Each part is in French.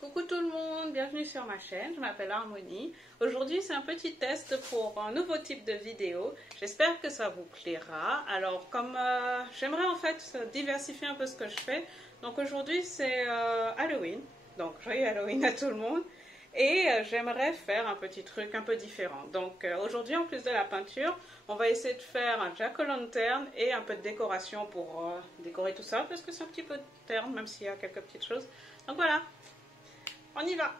Coucou tout le monde, bienvenue sur ma chaîne, je m'appelle Harmonie. Aujourd'hui c'est un petit test pour un nouveau type de vidéo. J'espère que ça vous plaira. Alors comme j'aimerais en fait diversifier un peu ce que je fais, donc aujourd'hui c'est Halloween, donc joyeux Halloween à tout le monde. Et j'aimerais faire un petit truc un peu différent. Donc aujourd'hui en plus de la peinture, on va essayer de faire un jack-o'-lantern et un peu de décoration pour décorer tout ça, parce que c'est un petit peu terne même s'il y a quelques petites choses. Donc voilà. On y va.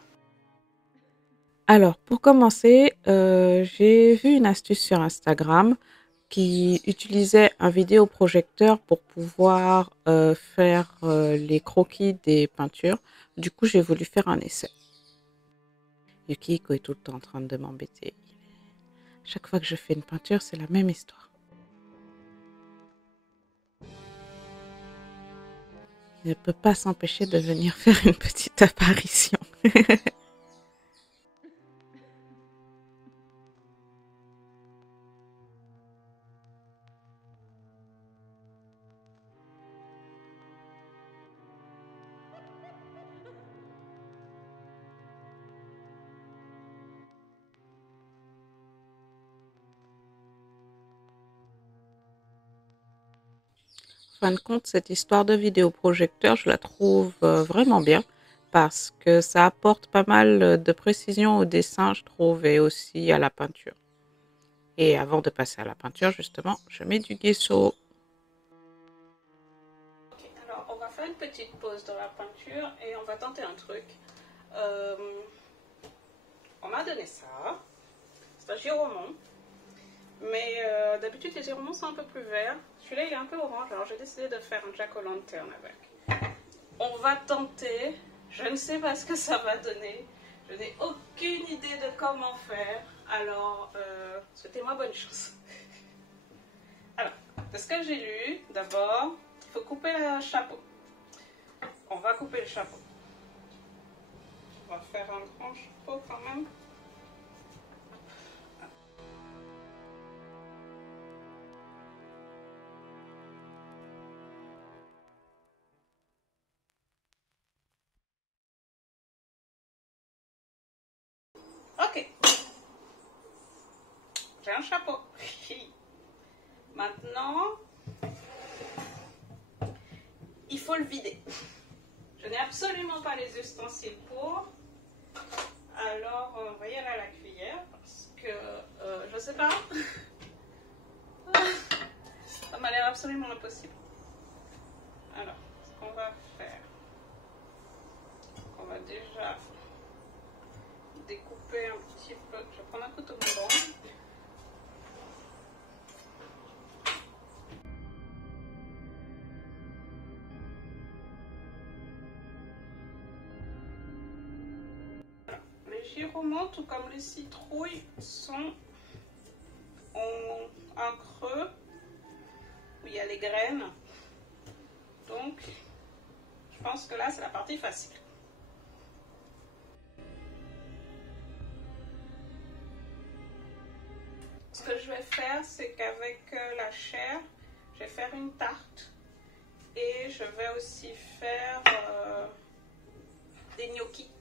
Alors, pour commencer, j'ai vu une astuce sur Instagram qui utilisait un vidéoprojecteur pour pouvoir faire les croquis des peintures. Du coup, j'ai voulu faire un essai. Yukiko est tout le temps en train de m'embêter. Chaque fois que je fais une peinture, c'est la même histoire. Il ne peut pas s'empêcher de venir faire une petite apparition. En fin de compte, cette histoire de vidéoprojecteur, je la trouve vraiment bien parce que ça apporte pas mal de précision au dessin, je trouve, et aussi à la peinture. Et avant de passer à la peinture, justement, je mets du gesso. Ok, alors on va faire une petite pause dans la peinture et on va tenter un truc. Euh, on m'a donné ça. C'est un gyromon. Mais d'habitude les gyromons sont un peu plus verts. Celui-là il est un peu orange, alors j'ai décidé de faire un jack-o'-lantern avec. On va tenter. Je ne sais pas ce que ça va donner. Je n'ai aucune idée de comment faire. Alors, souhaitez-moi bonne chance. Alors, de ce que j'ai lu, d'abord, il faut couper le chapeau. On va couper le chapeau. On va faire un grand chapeau quand même. Ok. J'ai un chapeau. Maintenant, il faut le vider. Je n'ai absolument pas les ustensiles pour. Alors, on va y aller à la cuillère parce que je ne sais pas. Ça m'a l'air absolument impossible. Alors, ce qu'on va faire, on va déjà découper un petit peu. Je vais prendre un couteau bonbon. Les gyromons, tout comme les citrouilles, sont en un creux où il y a les graines. Donc, je pense que là, c'est la partie facile. Ce que je vais faire, c'est qu'avec la chair, je vais faire une tarte et je vais aussi faire des gnocchis.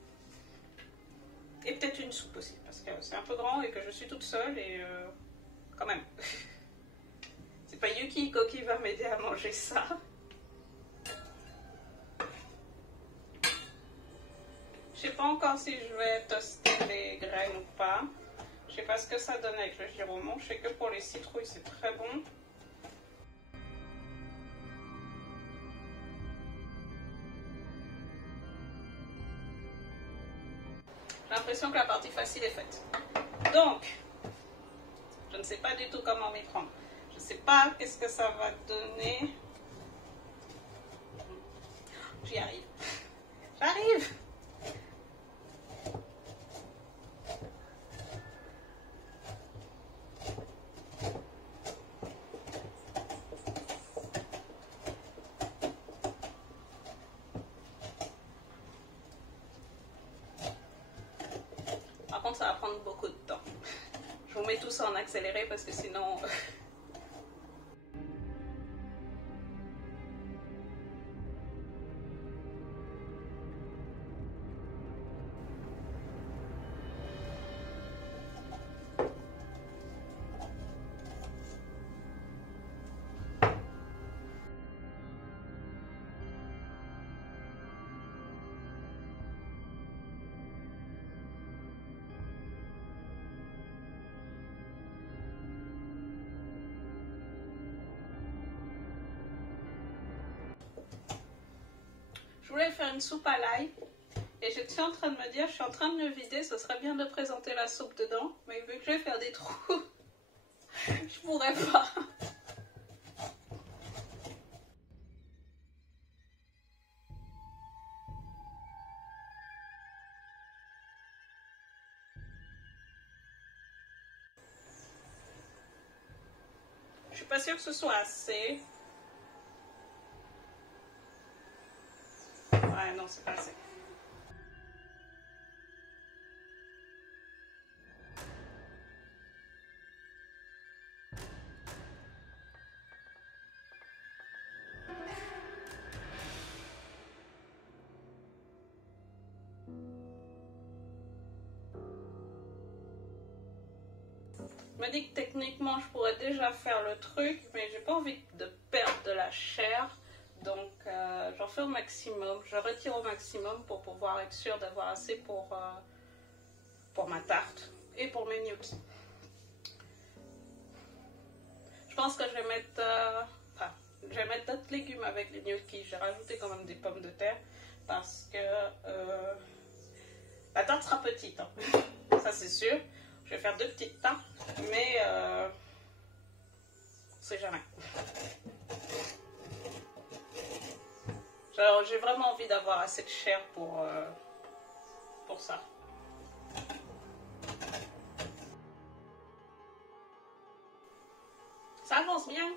Et peut-être une soupe aussi, parce que c'est un peu grand et que je suis toute seule et quand même. C'est pas Yukiko qui va m'aider à manger ça. Je sais pas encore si je vais toaster les graines ou pas. Je sais pas ce que ça donne avec le gyromon. Je sais que pour les citrouilles c'est très bon. J'ai l'impression que la partie facile est faite. Donc, je ne sais pas du tout comment m'y prendre. Je ne sais pas qu'est-ce que ça va donner. J'y arrive. J'arrive. Par contre, ça va prendre beaucoup de temps. Je vous mets tout ça en accéléré parce que sinon... voulais faire une soupe à l'ail. Et j'étais en train de me dire, je suis en train de me vider, ce serait bien de présenter la soupe dedans. Mais vu que je vais faire des trous, je pourrais pas. Je suis pas sûre que ce soit assez. Ouais, non, c'est pas assez. Je me dis que techniquement je pourrais déjà faire le truc, mais j'ai pas envie de perdre de la chair, donc j'en fais au maximum, je retire au maximum pour pouvoir être sûre d'avoir assez pour ma tarte et pour mes gnocchis. Je pense que je vais mettre, je vais mettre d'autres légumes avec les gnocchis. J'ai rajouté quand même des pommes de terre parce que la tarte sera petite, hein. Ça c'est sûr. Je vais faire 2 petites tartes, mais on sait jamais. J'ai vraiment envie d'avoir assez de chair pour ça. Ça avance bien.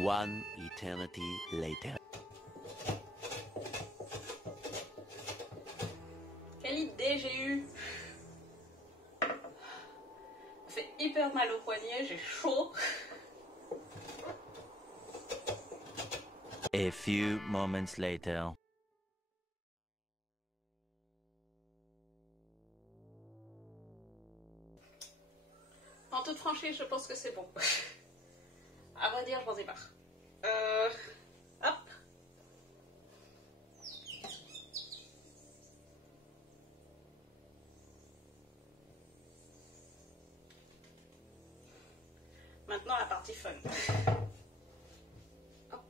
One eternity later. Quelle idée j'ai eue! Ça fait hyper mal au poignet, j'ai chaud. A few moments later. En toute franchise, je pense que c'est bon. À vrai dire, j'en ai marre. Hop. Maintenant, la partie fun. Hop.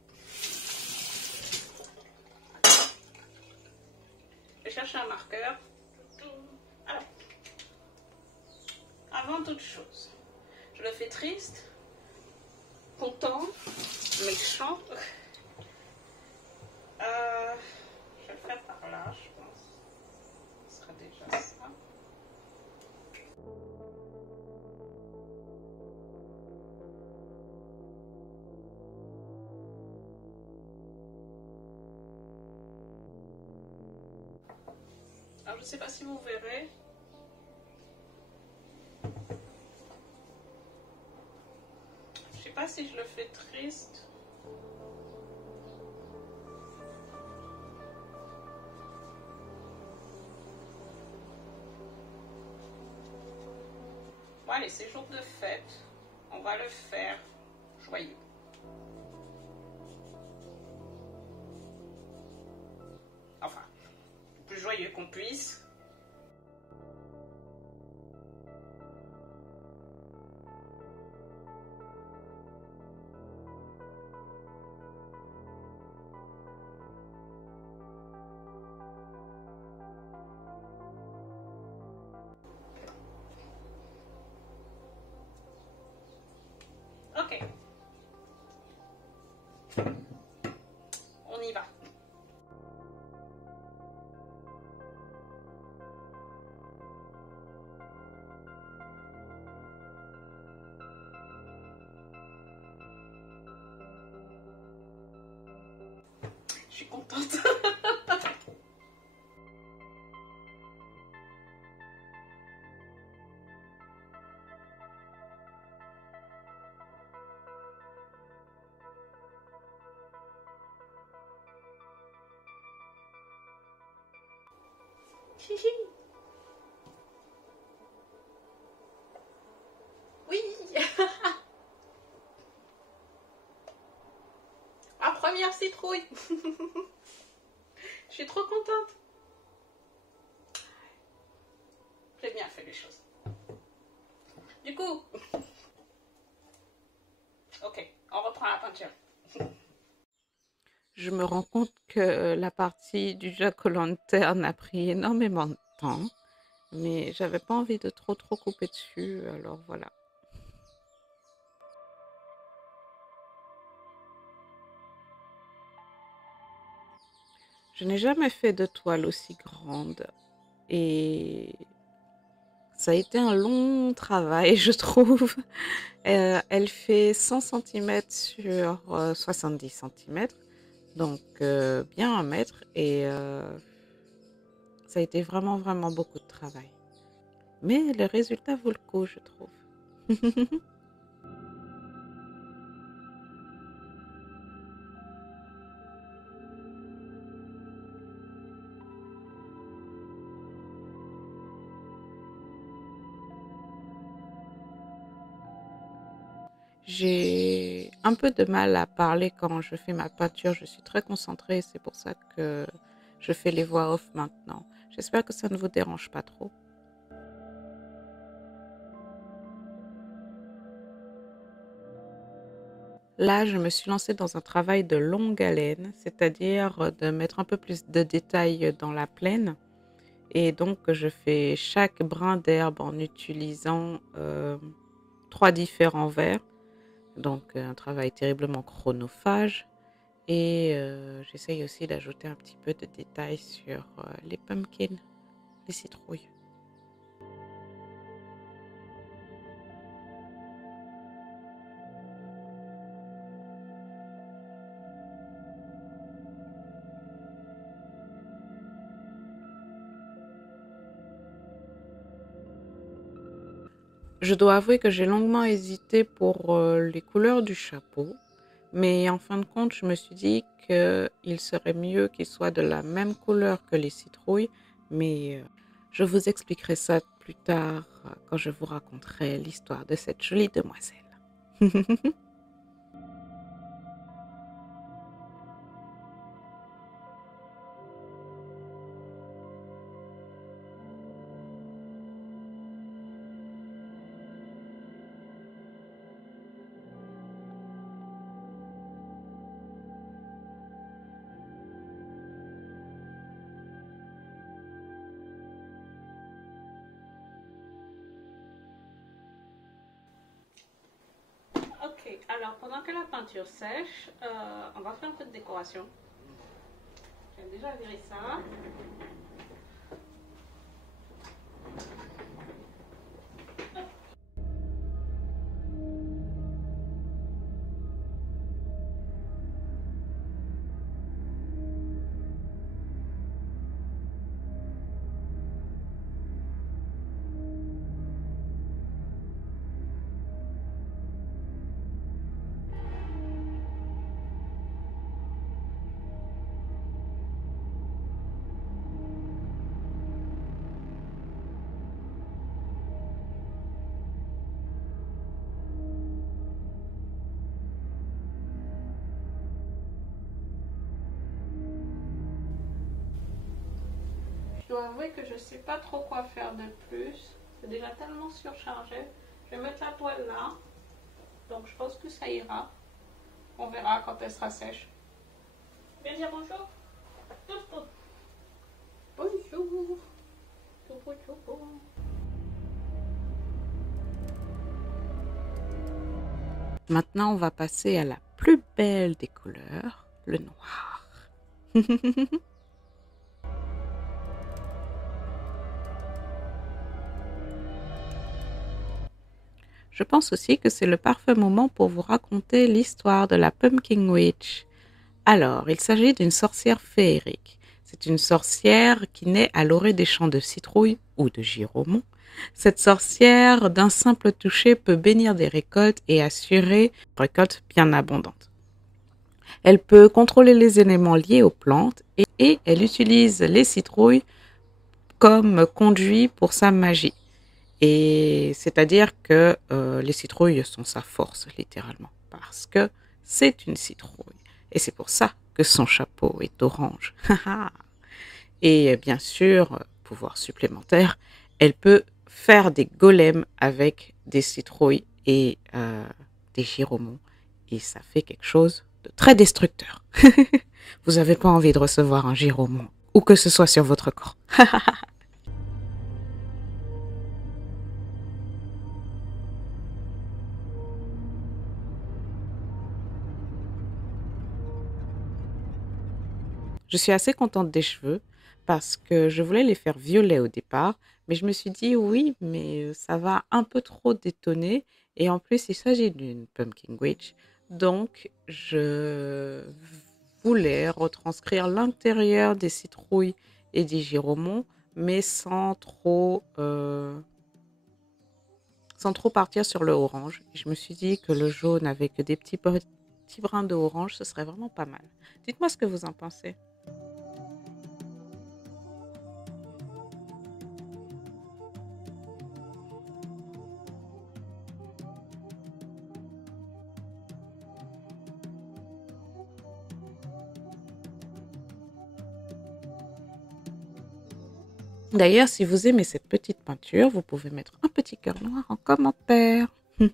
Je vais chercher un marqueur. Alors, avant toute chose, je le fais triste, content, méchant. Je vais le faire par là, je pense. Ce sera déjà ça. Alors, je ne sais pas si vous verrez. Je ne sais pas si je le fais triste. Bon, allez, c'est jour de fête. On va le faire joyeux. Enfin, le plus joyeux qu'on puisse. Ok. On y va. Je suis contente. Chichi. Oui. Ma première citrouille. Je suis trop contente. bien fait les choses. Du coup, ok, on reprend la peinture. Je me rends compte que la partie du Jack-o'-lantern a pris énormément de temps, mais j'avais pas envie de trop couper dessus, alors voilà. Je n'ai jamais fait de toile aussi grande et ça a été un long travail, je trouve. Elle fait 100 cm sur 70 cm, donc bien 1 mètre, et ça a été vraiment beaucoup de travail. Mais le résultat vaut le coup, je trouve. J'ai un peu de mal à parler quand je fais ma peinture. Je suis très concentrée, c'est pour ça que je fais les voix off maintenant. J'espère que ça ne vous dérange pas trop. Là, je me suis lancée dans un travail de longue haleine, c'est-à-dire de mettre un peu plus de détails dans la plaine. Et donc, je fais chaque brin d'herbe en utilisant 3 différents verres. Donc, un travail terriblement chronophage. Et j'essaye aussi d'ajouter un petit peu de détails sur les pumpkins, les citrouilles. Je dois avouer que j'ai longuement hésité pour les couleurs du chapeau, mais en fin de compte, je me suis dit qu'il serait mieux qu'il soit de la même couleur que les citrouilles, mais je vous expliquerai ça plus tard quand je vous raconterai l'histoire de cette jolie demoiselle. Ok, alors pendant que la peinture sèche, on va faire un peu de décoration. J'ai déjà viré ça. Je dois avouer que je ne sais pas trop quoi faire de plus. C'est déjà tellement surchargé. Je vais mettre la toile là. Donc je pense que ça ira. On verra quand elle sera sèche. Viens dire bonjour. Bonjour. Maintenant, on va passer à la plus belle des couleurs, le noir. Je pense aussi que c'est le parfait moment pour vous raconter l'histoire de la Pumpkin Witch. Alors, il s'agit d'une sorcière féerique. C'est une sorcière qui naît à l'orée des champs de citrouille ou de giromon. Cette sorcière, d'un simple toucher, peut bénir des récoltes et assurer une récolte bien abondante. Elle peut contrôler les éléments liés aux plantes et elle utilise les citrouilles comme conduit pour sa magie. Et c'est-à-dire que les citrouilles sont sa force, littéralement, parce que c'est une citrouille. Et c'est pour ça que son chapeau est orange. Et bien sûr, pouvoir supplémentaire, elle peut faire des golems avec des citrouilles et des giromons. Et ça fait quelque chose de très destructeur. Vous n'avez pas envie de recevoir un giromon, où que ce soit sur votre corps. Je suis assez contente des cheveux parce que je voulais les faire violets au départ, mais je me suis dit oui, mais ça va un peu trop détonner. Et en plus, il s'agit d'une Pumpkin Witch. Donc, je voulais retranscrire l'intérieur des citrouilles et des giromons, mais sans trop partir sur le orange. Et je me suis dit que le jaune avec des petits brins de orange, ce serait vraiment pas mal. Dites-moi ce que vous en pensez. D'ailleurs, si vous aimez cette petite peinture, vous pouvez mettre un petit cœur noir en commentaire. C'est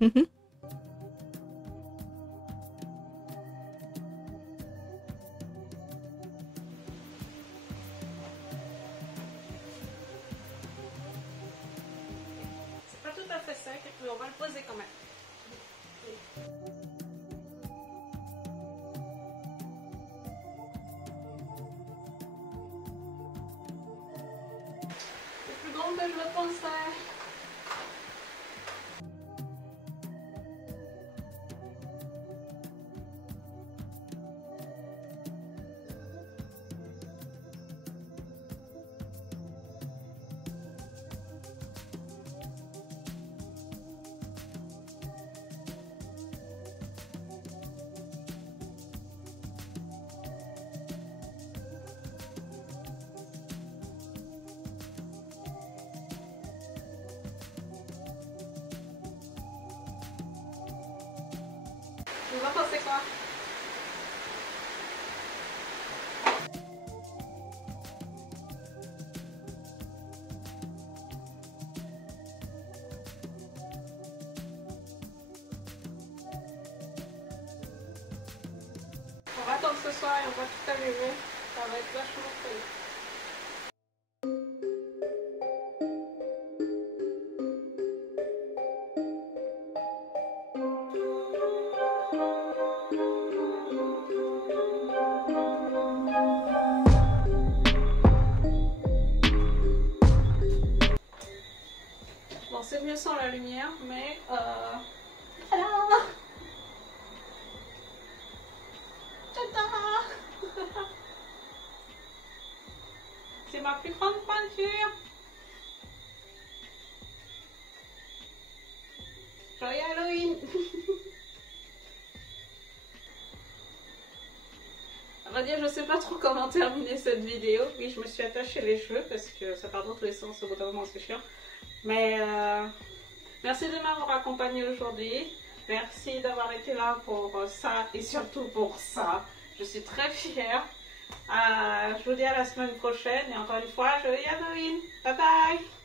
pas tout à fait sec, mais on va le poser quand même. C'est plus grand que je le pensais. Vous en pensez quoi? On va attendre ce soir et on va tout allumer. Ça va être vachement cool. Bon, c'est mieux sans la lumière, mais voilà. Tada. C'est ma plus grande peinture. Joyeux Halloween. À vrai dire, je sais pas trop comment terminer cette vidéo. Oui, je me suis attachée les cheveux parce que ça part dans tous les sens, au bout d'un moment c'est chiant. Mais merci de m'avoir accompagné aujourd'hui. Merci d'avoir été là pour ça et surtout pour ça. Je suis très fière. Je vous dis à la semaine prochaine et encore une fois, joyeux Halloween. Bye bye.